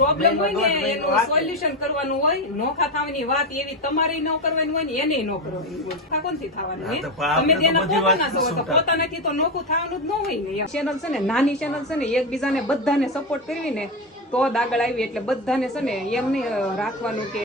Problem હોય ને એનું સોલ્યુશન કરવાનું હોય. નોખા થવાની વાત એવી તમારે ન કરવાની હોય ને એને ન કરવાની હોય. કોણથી થવાનું તમે તેના પોતાના છો તો પોતાનાથી તો નોખું થવાનું જ ન હોય ને. ચેનલ છે ને નાની ચેનલ છે ને એકબીજાને બધાને સપોર્ટ કરવી ને તો જ આગળ આવી. એટલે બધાને છે ને એમ નહીં રાખવાનું કે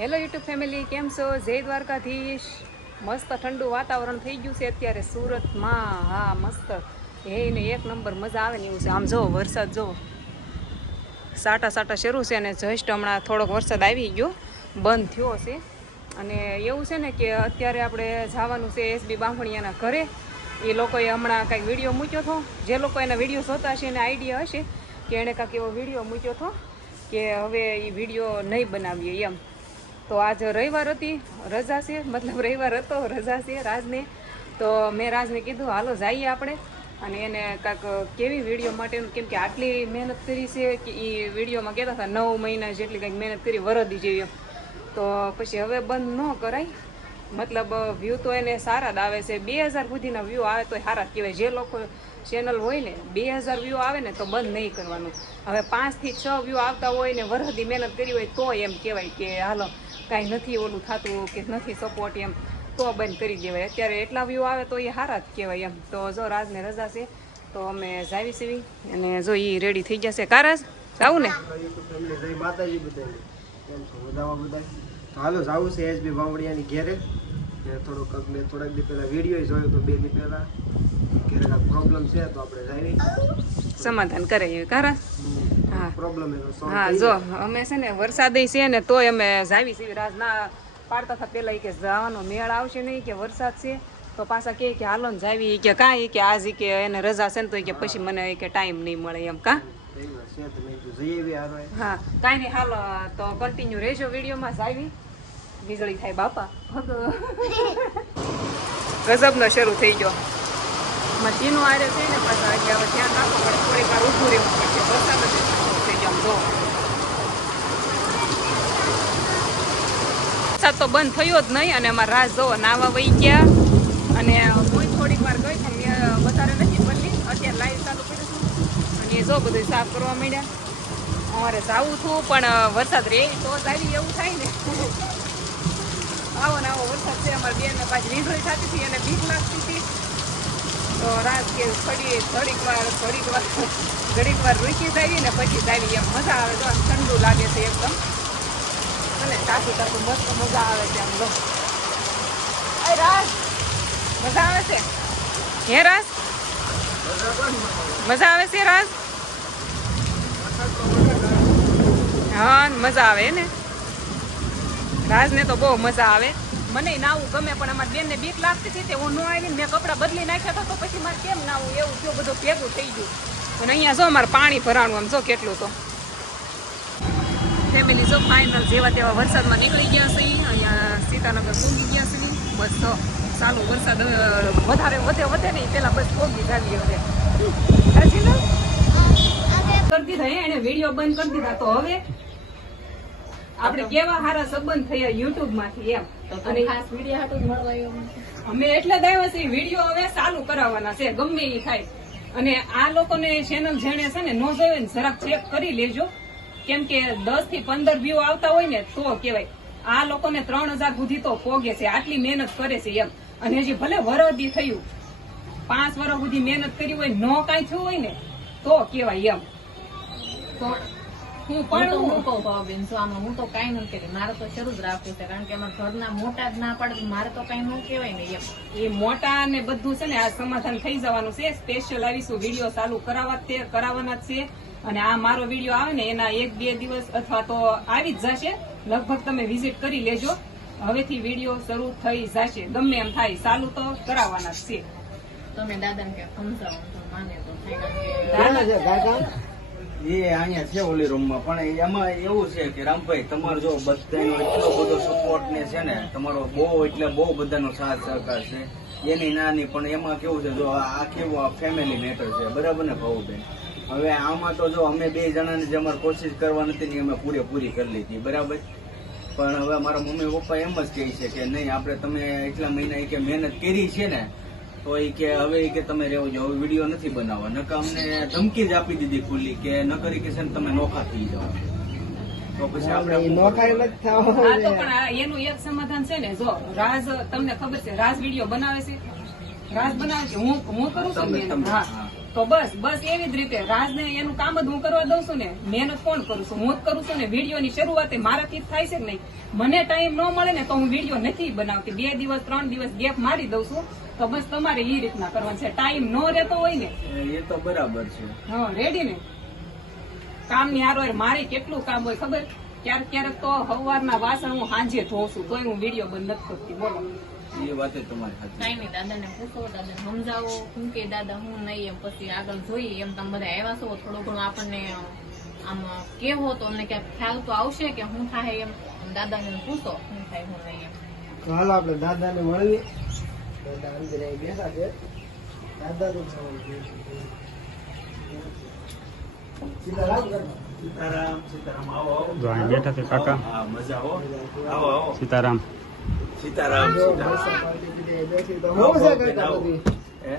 હેલો યુટ્યુબ ફેમિલી, કેમ છો? જય દ્વારકાધીશ. મસ્ત ઠંડુ વાતાવરણ થઈ ગયું છે અત્યારે સુરતમાં. હા મસ્ત એને એક નંબર મજા આવે ને એવું છે. આમ જો વરસાદ જો સાટા સાટા શરૂ છે અને જસ્ટ હમણાં થોડોક વરસાદ આવી ગયો, બંધ થયો છે. અને એવું છે ને કે અત્યારે આપણે જવાનું છે એસબી બાંભણિયાના ઘરે. એ લોકોએ હમણાં કાંઈક વિડીયો મૂક્યો હતો. જે લોકો એના વિડીયો જોતા હશે એને આઈડિયા હશે કે એણે કાંઈક એવો વિડીયો મૂક્યો હતો કે હવે એ વિડીયો નહીં બનાવીએ એમ. તો આજ રવિવાર હતી, રજા છે, મતલબ રવિવાર હતો, રજા છે રાજને. તો મેં રાજને કીધું હાલો જઈએ આપણે અને એને કાંઈક કેવી વિડીયો માટે, કેમ કે આટલી મહેનત કરી છે કે એ વિડીયોમાં કહેતા હતા 9 મહિના જેટલી કંઈક મહેનત કરી વરદી જેવી. તો પછી હવે બંધ ન કરાય. મતલબ વ્યૂ તો એને સારા જ આવે છે. 2000 સુધીના વ્યૂ આવે તો સારા જ કહેવાય. જે લોકો ચેનલ હોય ને 2000 વ્યૂ આવે ને તો બંધ નહીં કરવાનું. હવે 5 થી 6 વ્યૂ આવતા હોય ને વરદી મહેનત કરી હોય તો એમ કહેવાય કે હાલો કાંઈ નથી ઓલું થતું કે નથી સપોર્ટ એમ, તો બંધ કરી દેવાય. અત્યારે એટલા વ્યૂ આવે તો એ સારા જ કહેવાય એમ. તો જો રાજને રજા છે તો અમે જાવી સીવી અને જો એ રેડી થઈ જશે. કારાજ જાવું ને? હાલો જાવું છે એસબી બાવળિયાની ઘેરે. થોડાક દી પહેલા વિડીયો જોયો તો 2 દી પહેલા ઘેરે કાંઈક પ્રોબ્લેમ છે તો આપણે જાવી સમાધાન કરે કારા. હા પ્રોબ્લેમ હા જો અમે છે ને વરસાદ છે ને તોય અમે જાવી સીવી. રાજ ના પાડતા હતા પેલા કે જવાનો મેળ આવશે નહીં કે વરસાદ છે તો પાછા કે હાલો ને જાવી કે કાંઈ કે આજ કે એને રજા છે ને તો કે પછી મને કે ટાઈમ નહીં મળે એમ. કા હા કાંઈ નહીં હાલો તો કન્ટિન્યુ રહેજો વિડીયોમાં. જાવી વીજળી થાય બાપા. ગજબનો શરૂ થઈ ગયો. મચીનો આરે છે ને પાછા એટલે હવે ધ્યાન રાખવું પડે. થોડીક વાર ઊભું રહેવું પડશે. વરસાદ જ થઈ ગયો. જો વરસાદ તો બંધ થયો જ નહીં અને અમારા રાજ જોવો નાવા વહી ગયા. અને કોઈ થોડીક વાર ગઈ છે વધારે નથી બદલી. અત્યારે લાઈવ ચાલુ કર્યું છું અને એ જો બધું સાફ કરવા માંડ્યા. અમારે જાવું છું પણ વરસાદ રહે તો જ આવી એવું થાય ને. આવો ને આવો વરસાદ છે. અમારે બેનને પાછી વીજળી થતી હતી અને બીક લાગતી હતી. તો રાત કે ઘડીક વાર રૂકી જાવી ને પછી જાવી એમ મજા આવે. તો ઠંડુ લાગે છે એકદમ અને તાતું મસ્ત મજા આવે છે. આમ જો રાજ મજા આવે છે. હે રાજ મજા આવે છે રાજ? હા મજા આવે ને. રાજને તો બહુ મજા આવે. મને નાવું ગમે પણ અમારી બેનને બીક લાગતી હતી તે હું ન આવીને મેં કપડાં બદલી નાખ્યા હતા તો પછી મારે કેમ નાવું એવું થયું. બધું ભેગું થઈ ગયું. અને અહીંયા જો અમારે પાણી ભરાણું આમ જો કેટલું. તો ફેમિલી જો ફાઇનલ જેવા તેવા વરસાદમાં નીકળી ગયા છે. અહીંયા સીતાનગર પહોંચી ગયા છે. બસ તો ચાલુ વરસાદ વધારે વધે નહીં પેલા બસ પહોંચી જાવી. હવે કરી દીધા એને વિડીયો બંધ કરી દીધા. તો હવે આપણે કેવા સારા સંબંધ થયા યુટ્યુબ માંથી એમ. અને ખાસ વિડીયો હાટુ મળવા અમે એટલે જ આવ્યા છીએ. વિડીયો હવે ચાલુ કરાવવાના છે ગમે એ થાય. અને આ લોકોને ચેનલ જેણે છે ને નો જોયો ને જરાક ચેક કરી લેજો. કેમ કે 10 થી 15 વ્યૂ આવતા હોય ને તો કેવાય. આ લોકોને 3000 સુધી તો પોગે છે. આટલી મહેનત કરે છે એમ. અને હજી ભલે વરદી થયું 5 વર્ષ સુધી મહેનત કરી હોય નો કાંઈ થયું હોય ને તો કેવાય એમ. તો હું તો કઈ નથી કરી. મારે તો શરૂ જ રાખવું છે કારણ કે અમારા ઘરના મોટા જ ના પડે મારે તો કઈ ન કહેવાય ને એમ. એ મોટા ને બધું છે ને આ સમાધાન થઈ જવાનું છે. સ્પેશિયલ આવીશું વિડીયો ચાલુ કરાવવાના જ છે. અને આ મારો વિડીયો આવે ને એના 1-2 દિવસ અથવા તો આવી જ જશે. લગભગ તમે વિઝિટ કરી લેજો. હવેથી વિડીયો શરૂ થઈ જશે. ગમે એમ થાય ચાલુ તો કરાવવાના જ છે. તમે દાદાને કે સમજાવો તો માને તો થાય. એ અહીંયા છે ઓલી રૂમમાં. પણ એમાં એવું છે કે રામભાઈ તમારો જો બધાનો એટલો બધો સપોર્ટ ને છે ને તમારો બહુ બધાનો સાથ સહકાર છે. એની નાની પણ એમાં કેવું છે જો આ કેવું ફેમિલી મેટર છે. બરાબર ને ભાવુબેન? હવે આમાં તો જો અમે 2 જણાને જે અમારે કોશિશ કરવા નથી ને અમે પૂરેપૂરી કરી લીધી. બરાબર. પણ હવે મારા મમ્મી પપ્પા એમ જ કહે છે કે નહીં આપણે તમે એટલા મહિના કે મહેનત કરી છે ને તો એ કે હવે ઈ કે તમે રહેવો જો હવે વિડીયો નથી બનાવવા, નકર અમને ધમકી જ આપી દીધી ખુલ્લી કે ન કરી કે છે ને તમે નોખા થઈ જાઓ. તો પછી આપણે નોખાઈ નથી હા તો થવા પણ એનું એક સમાધાન છે ને, જો રાજ તમને ખબર છે રાજ વિડીયો બનાવે છે, રાજ બનાવે છે, હું કરું છું ને તમે, હા હા. તો બસ એવી જ રીતે રાજને એનું કામ જ હું કરવા દઉં છું ને, મહેનત કોણ કરું છું, હું જ કરું છું ને. વિડીયોની શરૂઆત મારાથી જ થાય છે કે નહીં, મને ટાઈમ ન મળે ને તો હું વિડીયો નથી બનાવતી, 2 દિવસ 3 દિવસ ગેપ મારી દઉં છું. તો બસ તમારે એ રીતના કરવાનું છે, ટાઈમ ન રહેતો હોય ને એ તો બરાબર છે. હા રેડી ને. કામની હારો મારે કેટલું કામ હોય ખબર, ક્યારેક તો સવારના વાસણ હું સાંજે ધોઉં છું તોય હું વિડીયો બંધ નથી કરતી. બોલો એ વાત તમારી સાચી. કઈ નહીં, દાદાને પૂછો, દાદાને સમજાવો હું કે દાદા હું નહીં, એમ પછી આગળ જોઈએ. એમ તમે બધા આવ્યા છો, થોડું ઘણું આપણને આમ કેવો તો અમને ક્યાંક ખ્યાલ તો આવશે કે હું થાય એમ. દાદાને પૂછો હું થાય હું નહીં એમ. તો હાલો આપણે દાદાને મળીએ. દાદા અંદર અહીં બેઠા છે. દાદાનું સીતારામ કરવા. સીતારામ આવો આવો. જો અહીં બેઠા છે કાકા. હા મજા આવો આવો આવો. સીતારામ. સીતારામ જો સીતારામ. મસ્ત પાર્ટી બીજે બેઠી તો હું છે કરતા બધી. હે?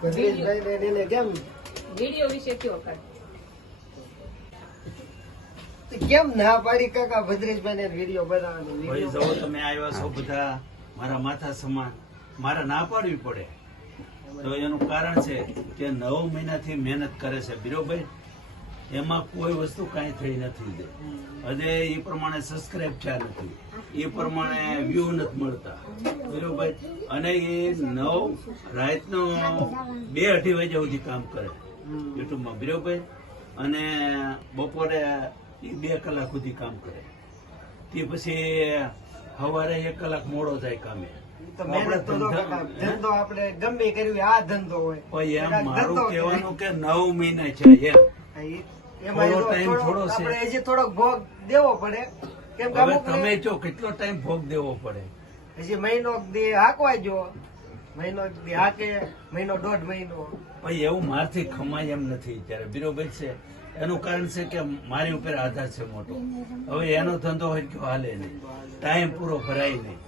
ગજરેશભાઈ ને એને કેમ વિડીયો વિશે કયો કર. કેમ ના પાડી કાકા ભદ્રેશભાઈ ને વિડીયો બનાવવાનો ભાઈ વિડીયો જો તમે આવ્યા છો બધા મારા માથા સમાન, મારા ના પાડવી પડે તો એનું કારણ છે કે 9 મહિનાથી મહેનત કરે છે બીરોભાઈ, એમાં કોઈ વસ્તુ કાંઈ થઈ નથી. અને એ પ્રમાણે સબસ્ક્રાઇબ થયા નથી, એ પ્રમાણે વ્યૂ નથી મળતા બીરોભાઈ. અને એ 9 રાતનો 2-2:30 વાગ્યા સુધી કામ કરે યુટ્યુબમાં બીરોભાઈ, અને બપોરે એ 2 કલાક સુધી કામ કરે, તે પછી સવારે 1 કલાક મોડો જાય કામે. તો મહેનત તો જો કાકા ધંધો આપણે ગમે એ કર્યું આ ધંધો હોય ભાઈ એમ કાકા મારું ધંધો કહેવાનું કે 9 મહિના છે એમ. એમાં થોડો time થોડો થોડો છે. આપણે હજી થોડોક ભોગ દેવો પડે કેમ કે હવે અમુક તમે જો કેટલો ટાઈમ ભોગ દેવો પડે. હજી મહિનો દી હાંકવા જો, મહિનો દી હાકે, મહિનો 1.5 મહિનો. ભાઈ એવું મારથી ખમાય એમ નથી ત્યારે બીરોભાઈ છે. એનું કારણ છે કે મારી ઉપર આધાર છે મોટો. હવે એનો ધંધો હોય કે હાલે નહીં, ટાઈમ પૂરો ભરાય નહીં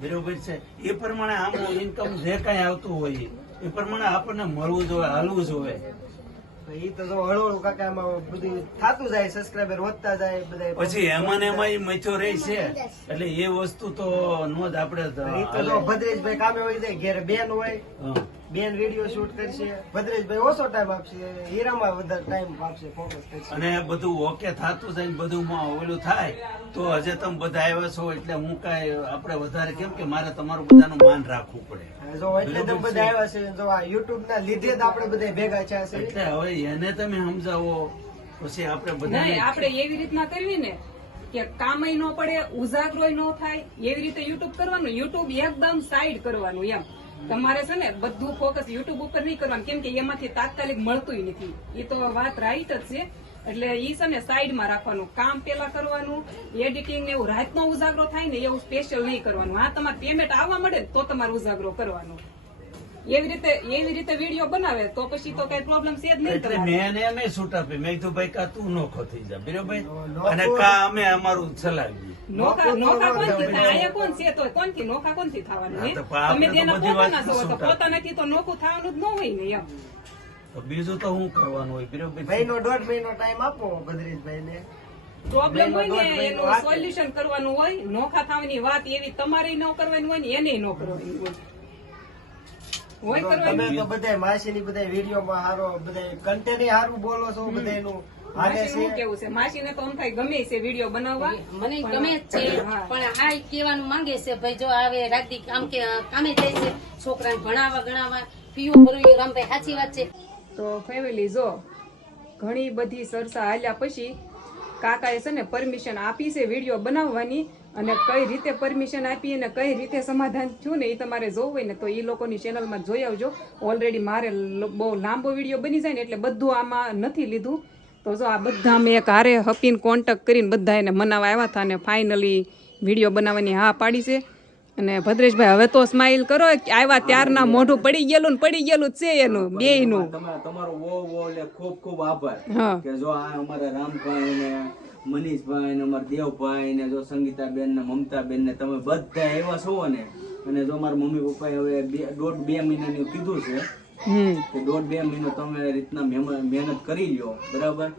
બરોબર છે. એ પ્રમાણે આમ ઇન્કમ જે કાંઈ આવતું હોય એ પ્રમાણે આપણને મળવું જોઈએ, હાલવું જોઈએ. એ તો જો હળવળું કાકા એમાં બધું થતું જાય, સબસ્ક્રાઈબર વધતા જાય બધા. પછી એમાં ને એમાં ઈ મચ્યો રહે છે એટલે એ વસ્તુ તો નો જ આપણે એ તો જો ભદ્રેશભાઈ કામે હોય જાય, ઘેરે બેન હોય, હા. બેન વિડીયો શૂટ કરશે, ભદ્રેશભાઈ ઓછો ટાઈમ આપશે, હીરામાં વધારે ટાઈમ આપશે, ફોકસ કરશે. અને બધું ઓકે થતું જાય ને બધું ઓલું થાય તો હજે તમે બધા આવ્યા છો એટલે હું કાંઈ આપણે વધારે કેમ કે મારે તમારું બધાનું માન રાખવું પડે. જો એટલે તમે બધા આવ્યા છે, જો આ યુટ્યુબ ના લીધે જ આપણે બધા ભેગા થયા છે. એટલે હવે એને તમે સમજાવો પછી આપણે બધા નહીં આપણે એવી રીતના કરવી ને કે કામય ન પડે, ઉજાગરોય ન થાય, એવી રીતે યુટ્યુબ કરવાનું. યુટ્યુબ એકદમ સાઈડ કરવાનું એમ. તમારે છે ને બધું ફોકસ યુટ્યુબ ઉપર નહીં કરવાનું, કેમ કે એમાંથી તાત્કાલિક મળતું નથી. એ તો વાત રાઈટ જ છે. એટલે ઈ છે ને સાઈડમાં રાખવાનું, કામ પેલા કરવાનું, એડિટિંગ ને એવું રાતનો ઉજાગરો થાય ને એવું સ્પેશિયલ નહીં કરવાનું. હા તમારે પેમેન્ટ આવવા મળે તો તમારે ઉજાગરો કરવાનો. એવી રીતે વિડીયો બનાવે તો પછી તો કઈ પ્રોબ્લેમ છે જ નહીં. એટલે તમારે મેં એને નહીં છૂટ આપી. મેં કીધું ભાઈ કા તું નોખો થઈ જા બરોબર, અને કા અમે અમારું ચલાવીએ. નોખા કોણથી થાય? અહીંયા કોણ છે તો કોણથી નોખા કોણથી થવાનું? હા, તો હે? આપણે તમે તો તેના બધી વાત પોતાના છો તો શું થાય? પોતાનાથી તો નોખું થવાનું જ ન હોય ને એમ. તો બીજું તો શું કરવાનું હોય બરોબર. મહિનો 1.5 મહિનો ટાઈમ આપો ભદ્રેશભાઈ ને. પ્રોબ્લેમ હોય ને મહિનો એનું હાથે. સોલ્યુશન કરવાનું હોય. નોખા થવાની વાત એવી તમારે ન કરવાની હોય ને એને ન કરવાની હોય. હોય કરવાની. તમે તો બધા માસી ની બધા વિડીયો માં હારો, બધા કન્ટેન્ટ હારું બોલો છો, બધા એનું હાલે માસીનું શું છે. કેવું છે? માસીને તો આમ થાય ગમે છે વિડીયો બનાવવા. મને ગમે જ છે, હા. પણ આ કહેવાનું માંગે છે ભાઈ જો આવે રાતી કામ કે કામે જાય છે, છોકરાને ભણાવવા ગણાવવા, ફીઓ ભરવી, રામભાઈ સાચી વાત છે. તો ફેમિલી જો ઘણી બધી સરસા હાલ્યા પછી કાકાએ છે ને પરમિશન આપી છે વિડીયો બનાવવાની, અને કઈ રીતે પરમિશન આપી અને કઈ રીતે સમાધાન થયું ને એ તમારે જોવું હોય ને તો એ લોકોની ચેનલમાં જોઈ આવજો. ઓલરેડી મારે બહુ લાંબો વિડીયો બની જાય ને એટલે બધું આમાં નથી લીધું. તો જો આ બધા અમે એક હારે હપીને કોન્ટેક્ટ કરીને બધા એને મનાવવા આવ્યા હતા અને ફાઇનલી વિડીયો બનાવવાની હા પાડી છે. અને ભદ્રેશભાઈ હવે તો સ્માઈલ કરો, આવ્યા ત્યારના મોઢું પડી ગયેલું જ છે એનું બેયનું. તમારો બહુ એટલે ખૂબ ખૂબ આભાર હા. કે જો આ અમારા રામભાઈ ને મનીષભાઈ ને અમારા દેવભાઈ ને જો સંગીતાબેન ને મમતાબેન ને તમે બધા એવા છો ને અને જો મારા મમ્મી પપ્પાએ હવે 1.5-2 મહિનાનું કીધું છે કે 1.5-2 મહિનો તમે રીતના મહેનત કરી લ્યો, બરાબર?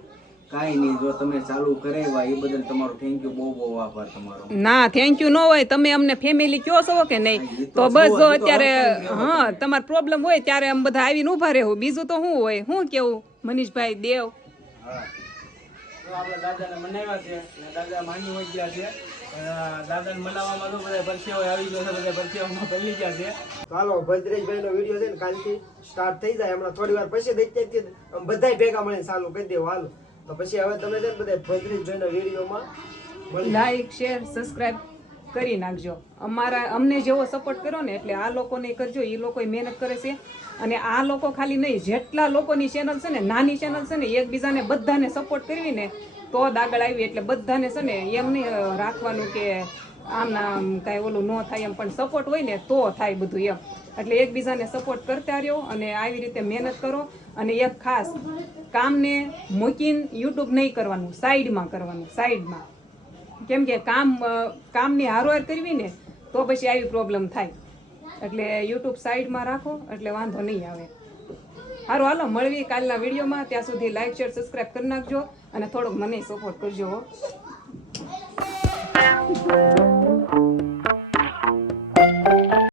કાંઈ નહીં, જો તમે ચાલુ કરાવ્યા એ બદલ તમારો થેન્ક યુ, બહુ બહુ આભાર તમારો. ના થેન્ક યુ ન હોય, તમે અમને ફેમિલી કયો છો કે નહીં, તો બસ જો અત્યારે હા તમારો પ્રોબ્લેમ હોય ત્યારે આમ બધા આવીને ઊભા રહેવું, બીજું તો શું હોય, શું કેવું મનીષભાઈ દેવ? હા, તો આપણા દાદાને મનાવ્યા છે અને દાદા માની હોય ગયા છે. દાદાને મનાવવામાં તો બધા પરસેવો આવી ગયો છે, બધા પરસેવામાં પડી ગયા છે. ચાલો ભદ્રેશભાઈ નો વિડીયો છે ને કાલથી સ્ટાર્ટ થઈ જાય, હમણાં થોડી વાર પછી દઈ બધા ભેગા મળીને ચાલુ કરી દેવું. હાલો તો પછી હવે તમે છે ને બધા ભદ્રેશભાઈ ના વિડીયોમાં લાઈક શેર સબસ્ક્રાઇબ કરી નાખજો. અમને જેવો સપોર્ટ કર્યો ને એટલે આ લોકોને કરજો, એ લોકો મહેનત કરે છે. અને આ લોકો ખાલી નહીં, જેટલા લોકોની ચેનલ છે ને, નાની ચેનલ છે ને, એકબીજાને બધાને સપોર્ટ કરવી ને તો જ આગળ આવી. એટલે બધાને છે ને એમ નહીં રાખવાનું કે આમના કાંઈ ઓલું ન થાય એમ, પણ સપોર્ટ હોય ને તો થાય બધું એમ. એટલે એકબીજાને સપોર્ટ કરતા રહ્યો અને આવી રીતે મહેનત કરો. અને એક ખાસ કામને મૂકીને યુટ્યુબ નહીં કરવાનું, સાઈડમાં કરવાનું, સાઈડમાં. કેમ કે કામની હારોહાર કરવી ને તો પછી આવી પ્રોબ્લેમ થાય. એટલે યુટ્યુબ સાઈડમાં રાખો એટલે વાંધો નહીં આવે. સારું હાલો મળવી કાલના વિડીયોમાં. ત્યાં સુધી લાઈક શેર સબસ્ક્રાઈબ કરી નાખજો અને થોડોક મને સપોર્ટ કરજો.